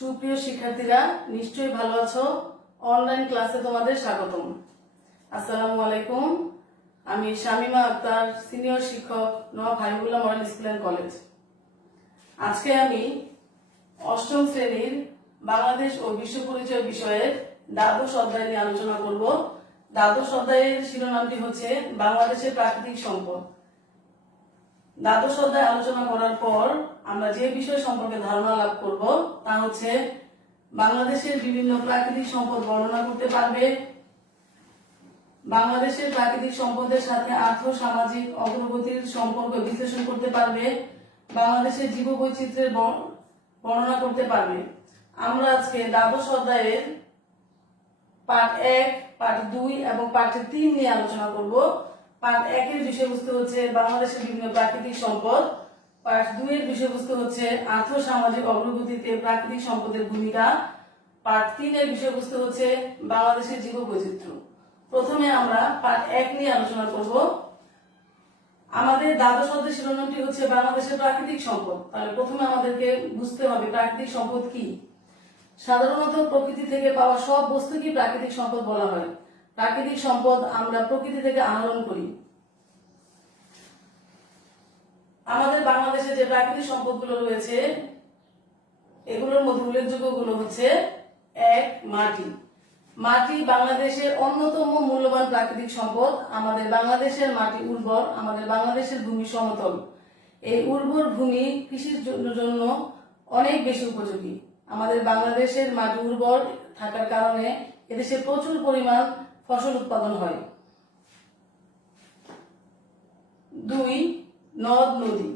সুপ্রিয় শিক্ষার্থীরা, নিশ্চয়ই ভালো আছো। অনলাইন ক্লাসে তোমাদের স্বাগতম। আসসালামু আলাইকুম। আমি শামিমা আক্তার, সিনিয়র শিক্ষক, Nawab Habibullah model school and college. আজকে আমি অষ্টম শ্রেণীর বাংলাদেশ ও বিশ্ব পরিচয় বিষয়ের দ্বাদশ অধ্যায় নিয়ে আলোচনা করব। দ্বাদশ অধ্যায়ের শিরোনামটি হচ্ছে বাংলাদেশের প্রাকৃতিক সম্পদ। দ্বাদশ অধ্যায় আলোচনা করার পর আমরা যে বিষয় সম্পর্কে ধারণা লাভ করব তা হচ্ছে বাংলাদেশের বিভিন্ন প্রাকৃতিক সম্পদ বর্ণনা করতে পারবে, বাংলাদেশের প্রাকৃতিক সম্পদের সাথে আর্থ সামাজিক অগ্রগতির সম্পর্ক বিশ্লেষণ করতে পারবে, বাংলাদেশের জীববৈচিত্র্যের বর্ণনা করতে পারবে। আমরা আজকে দ্বাদশ অধ্যায়ের পার্ট 1, পার্ট 2 এবং পার্ট 3 নিয়ে আলোচনা করব। পার্ট 1 এর বিষয়বস্তু হচ্ছে বাংলাদেশের বিভিন্ন প্রাকৃতিক সম্পদ, পার্ট 2 এর বিষয়বস্তু হচ্ছে আর্থ সামাজিক অগ্রগতিতে প্রাকৃতিক সম্পদের ভূমিকা, পার্ট 3 এর বিষয়বস্তু হচ্ছে বাংলাদেশের জীববৈচিত্র্য। প্রথমে আমরা পার্ট 1 নিয়ে আলোচনা করব। আমাদের দ্বাদশ অধ্যায়ের শিরোনামটি হচ্ছে বাংলাদেশের প্রাকৃতিক সম্পদ। তাহলে প্রথমে আমাদেরকে বুঝতে হবে প্রাকৃতিক সম্পদ কি। সাধারণত প্রকৃতি থেকে পাওয়া সব বস্তুকে প্রাকৃতিক সম্পদ বলা হয়। প্রাকৃতিক সম্পদ আমরা প্রকৃতি থেকে আহরণ করি। আমাদের বাংলাদেশে যে প্রাকৃতিক সম্পদগুলো রয়েছে এগুলোর মধ্যে উল্লেখযোগ্য গুলো হচ্ছে 1, মাটি। মাটি বাংলাদেশের অন্যতম মূল্যবান প্রাকৃতিক সম্পদ। আমাদের বাংলাদেশের মাটি উর্বর, আমাদের বাংলাদেশের ভূমি সমতল। এই উর্বর ভূমি কৃষির জন্য অনেক বেশি উপযোগী। আমাদের বাংলাদেশের মাটি উর্বর থাকার কারণে এদেশে প্রচুর পরিমাণ ফসল উৎপাদন হয়। 2, নদ নদী।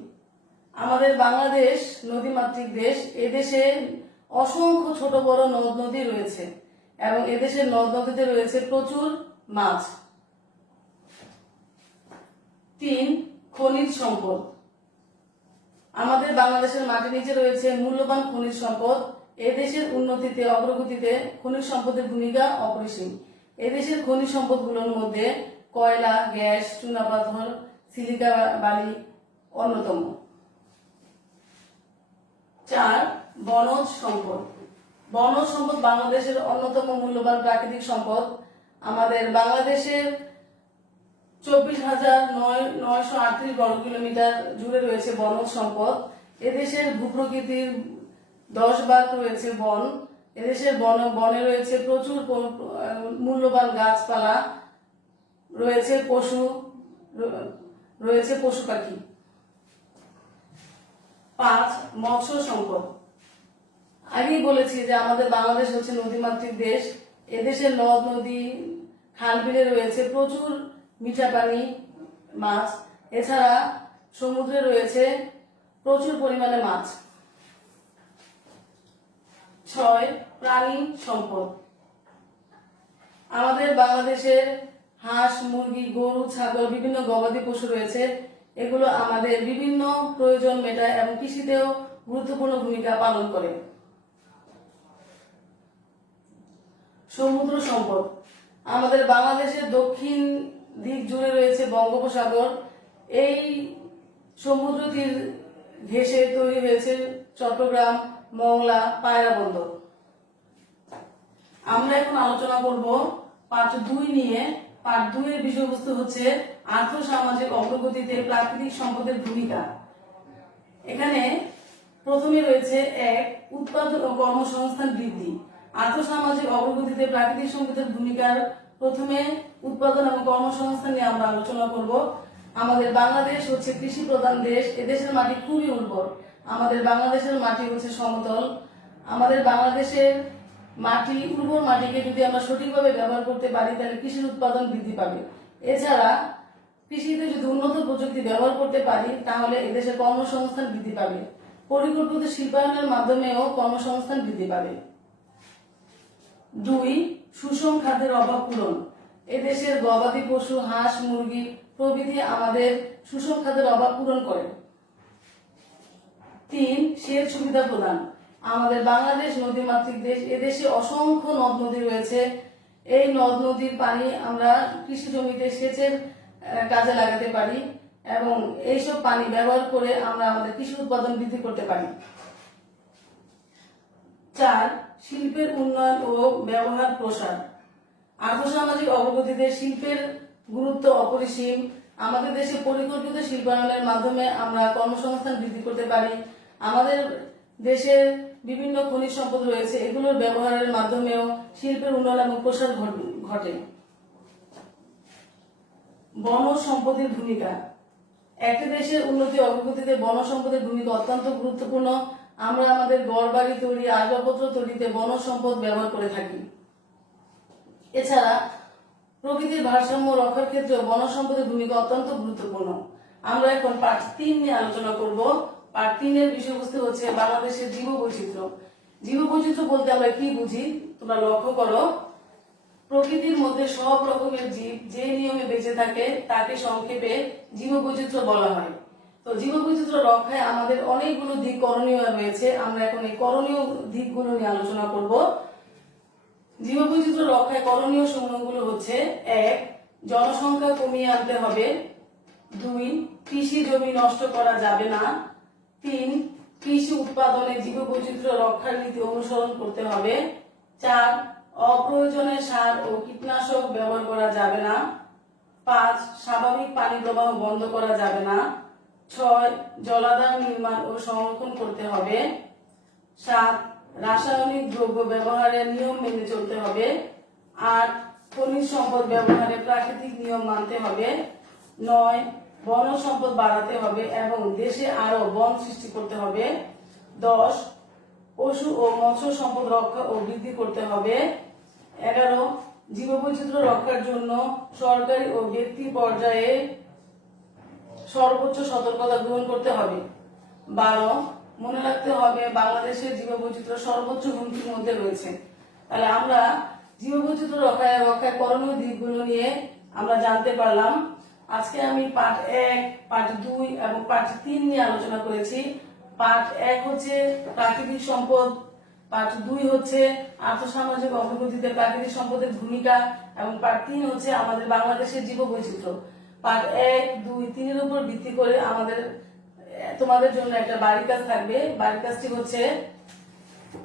আমাদের বাংলাদেশ নদীমাতৃক দেশ। এদেশে অসংখ্য ছোট বড় নদ নদী রয়েছে এবং এদেশের নদ নদীতে রয়েছে প্রচুর মাছ। 3, খনিজ সম্পদ। আমাদের বাংলাদেশের মাটির নিচে রয়েছে মূল্যবান খনিজ সম্পদ। এদেশের উন্নতিতে অগ্রগতিতে খনিজ সম্পদের ভূমিকা অপরিসীম। এদেশের খনিজ সম্পদগুলোর মধ্যে কয়লা, গ্যাস, চুনাপাথর, সিলিকা বালি অন্যতম। 4, বনজ সম্পদ। বনজ সম্পদ বাংলাদেশের অন্যতম মূল্যবান প্রাকৃতিক সম্পদ। আমাদের বাংলাদেশের 24,938 বর্গ কিলোমিটার জুড়ে রয়েছে বনজ সম্পদ। এদেশের ভূপ্রকৃতির 10 ভাগ রয়েছে বন। এদেশের বনে রয়েছে প্রচুর মূল্যবান গাছপালা, রয়েছে পশু পাখি। 5, মৎস্য সম্পদ। আগেই বলেছি যে আমাদের বাংলাদেশ হচ্ছে নদীমাতৃক দেশ। এদেশের নদ নদী খাল বিলে রয়েছে প্রচুর মিঠা পানি মাছ। এছাড়া সমুদ্রে রয়েছে প্রচুর পরিমাণে মাছ। 6, প্রাণী সম্পদ। আমাদের বাংলাদেশের হাঁস, মুরগি, গরু, ছাগল, বিভিন্ন গবাদি পশু রয়েছে। এগুলো আমাদের বিভিন্ন প্রয়োজন মেটায় এবং কৃষিতেও গুরুত্বপূর্ণ ভূমিকা পালন করে। সমুদ্র সম্পদ। আমাদের বাংলাদেশের দক্ষিণ দিক জুড়ে রয়েছে বঙ্গোপসাগর। এই সমুদ্র তীর ঘেঁষে তৈরি হয়েছে চট্টগ্রাম, মংলা, পায়রা বন্দর। আমরা এখন আলোচনা করব পার্ট 2 নিয়ে। পার্ট 2 এর বিষয়বস্তু হচ্ছে আর্থ সামাজিক অগ্রগতিতে প্রাকৃতিক সম্পদের ভূমিকা। এখানে প্রথমে রয়েছে 1, উৎপাদন ও কর্মসংস্থান বৃদ্ধি। আর্থ সামাজিক অগ্রগতিতে প্রাকৃতিক সম্পদের ভূমিকার প্রথমে উৎপাদন এবং কর্মসংস্থান নিয়ে আমরা আলোচনা করব। আমাদের বাংলাদেশ হচ্ছে কৃষি প্রধান দেশ। এদেশের মাটি খুবই উর্বর। আমাদের বাংলাদেশের মাটি হচ্ছে সমতল। আমাদের বাংলাদেশের মাটি উর্বর মাটিকে যদি আমরা সঠিকভাবে ব্যবহার করতে পারি তাহলে কৃষির উৎপাদন বৃদ্ধি পাবে। এছাড়া কৃষিতে যদি উন্নত প্রযুক্তি ব্যবহার করতে পারি তাহলে এদেশে কর্মসংস্থান বৃদ্ধি পাবে। পরিকল্পিত শিল্পায়নের মাধ্যমেও কর্মসংস্থান বৃদ্ধি পাবে। 2, সুষম খাদ্যের অভাব পূরণ। এদেশের গবাদি পশু, হাঁস, মুরগি প্রভৃতি আমাদের সুষম খাদ্যের অভাব পূরণ করে। 3, সেচ সুবিধা প্রদান। আমাদের বাংলাদেশ নদীমাতৃক দেশ। এদেশে অসংখ্য নদ নদী রয়েছে। এই নদ নদীর পানি আমরা কৃষি জমিতে সেচের কাজে লাগাতে পারি এবং এইসব পানি ব্যবহার করে আমরা আমাদের কৃষি উৎপাদন বৃদ্ধি করতে পারি। 4 শিল্পের উন্নয়ন ও ব্যবহার প্রসার। আর্থসামাজিক অগ্রগতিতে শিল্পের গুরুত্ব অপরিসীম। আমাদের দেশে পরিকল্পিত শিল্পায়নের মাধ্যমে আমরা কর্মসংস্থান বৃদ্ধি করতে পারি। আমাদের দেশে বিভিন্ন খনিজ সম্পদ রয়েছে, এগুলোর ব্যবহারের মাধ্যমেও শিল্পের উন্নয়ন এবং প্রসার ঘটে। বন সম্পদের ভূমিকা। একটি দেশের উন্নতি অগ্রগতিতে বন সম্পদের ভূমিকা অত্যন্ত গুরুত্বপূর্ণ। আমরা আমাদের ঘরবাড়ি তৈরি, আসবাবপত্র তৈরিতে বন সম্পদ ব্যবহার করে থাকি। এছাড়া প্রকৃতির ভারসাম্য রক্ষার ক্ষেত্রে বন সম্পদের ভূমিকা অত্যন্ত গুরুত্বপূর্ণ। আমরা এখন পার্ট 3 নিয়ে আলোচনা করব। পার্ট 3 এর বিষয়বস্তু হচ্ছে বাংলাদেশের জীববৈচিত্র্য। জীববৈচিত্র্য বলতে আমরা কি বুঝি তোমরা লক্ষ্য করো। প্রকৃতির মধ্যে সব রকমের জীব যে নিয়মে বেঁচে থাকে তাকে সংক্ষেপে জীববৈচিত্র্য বলা হয়। তো জীববৈচিত্র্য রক্ষায় আমাদের অনেকগুলো দিক করণীয় রয়েছে। আমরা এখন এই করণীয় দিকগুলো নিয়ে আলোচনা করব। জীববৈচিত্র্য রক্ষায় করণীয় সমূহগুলো হচ্ছে: 1. জনসংখ্যা কমিয়ে আনতে হবে। 2. কৃষি জমি নষ্ট করা যাবে না। 3. কৃষি উৎপাদনে জীববৈচিত্র্য রক্ষার নীতি অনুসরণ করতে হবে। 4. অপ্রয়োজনে সার ও কীটনাশক ব্যবহার করা যাবে না। 5. স্বাভাবিক পানি প্রবাহ বন্ধ করা যাবে না। 6. জলাধার নির্মাণ ও সংরক্ষণ করতে হবে। 7. রাসায়নিক দ্রব্য ব্যবহারের নিয়ম মেনে চলতে হবে। 8. খনিজ সম্পদ ব্যবহারে প্রাকৃতিক নিয়ম মানতে হবে। 9. বন সম্পদ বাড়াতে হবে এবং দেশে আরো বন সৃষ্টি করতে হবে। 10. পশু ও মৎস্য সম্পদ রক্ষা ও বৃদ্ধি করতে হবে। 11. জীববৈচিত্র্য রক্ষার জন্য সরকারি ও ব্যক্তি পর্যায়ে সর্বোচ্চ সতর্কতা গ্রহণ করতে হবে। 12. মনে রাখতে হবে বাংলাদেশের জীববৈচিত্র্য সর্বোচ্চ হুমকির মধ্যে রয়েছে। তাহলে আমরা জীববৈচিত্র্য রক্ষায় করণীয় দিকগুলো নিয়ে আমরা জানতে পারলাম। আজকে আমি পার্ট 1, পার্ট 2 এবং পার্ট 3 নিয়ে আলোচনা করেছি। পার্ট 1 হচ্ছে প্রাকৃতিক সম্পদ, পার্ট 2 হচ্ছে আর্থসামাজিক অগ্রগতিতে প্রাকৃতিক সম্পদের ভূমিকা এবং পার্ট 3 হচ্ছে আমাদের বাংলাদেশের জীববৈচিত্র্য। পার্ট 1, 2, 3 এর উপর ভিত্তি করে তোমাদের জন্য একটা বাড়ির কাজ থাকবে। বাড়ির কাজটি হচ্ছে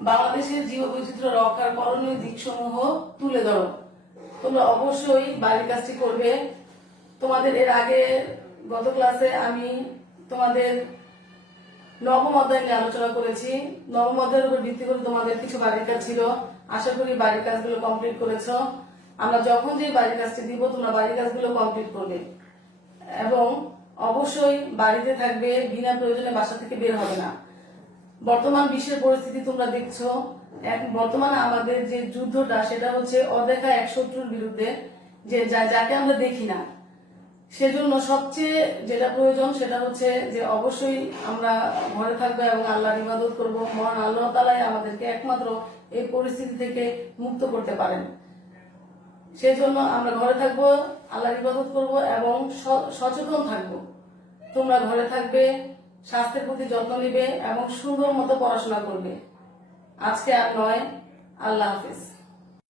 বাংলাদেশের জীববৈচিত্র্য রক্ষার করণীয় দিকসমূহ তুলে ধরো। তোমরা অবশ্যই বাড়ির কাজটি করবে। তোমাদের এর আগে গত ক্লাসে আমি তোমাদের নবম অধ্যায় নিয়ে আলোচনা করেছি। নবম অধ্যায়ের উপর ভিত্তি করে তোমাদের কিছু বাড়ির কাজ ছিল। আশা করি বাড়ির কাজগুলো কমপ্লিট করেছো। আমরা যখন যে বাড়ির কাজটি দিব তোমরা বাড়ির কাজগুলো কমপ্লিট করবে এবং অবশ্যই বাড়িতে থাকবে, বিনা প্রয়োজনে বাসা থেকে বের হবে না। বর্তমান বিশ্বের পরিস্থিতি তোমরা দেখছো। বর্তমানে আমাদের যে যুদ্ধটা সেটা হচ্ছে অদেখা এক শত্রুর বিরুদ্ধে, যাকে আমরা দেখি না। সেজন্য সবচেয়ে যেটা প্রয়োজন সেটা হচ্ছে যে অবশ্যই আমরা ঘরে থাকবো এবং আল্লাহর ইবাদত করব। মহান আল্লাহ তাআলাই আমাদেরকে একমাত্র এই পরিস্থিতি থেকে মুক্ত করতে পারেন। সেজন্য আমরা ঘরে থাকবো, আল্লাহর ইবাদত করব এবং সচেতন থাকবো। তোমরা ঘরে থাকবে, স্বাস্থ্যের প্রতি যত্ন নিবে এবং সুন্দর মতো পড়াশোনা করবে। আজকে আর নয়। আল্লাহ হাফেজ।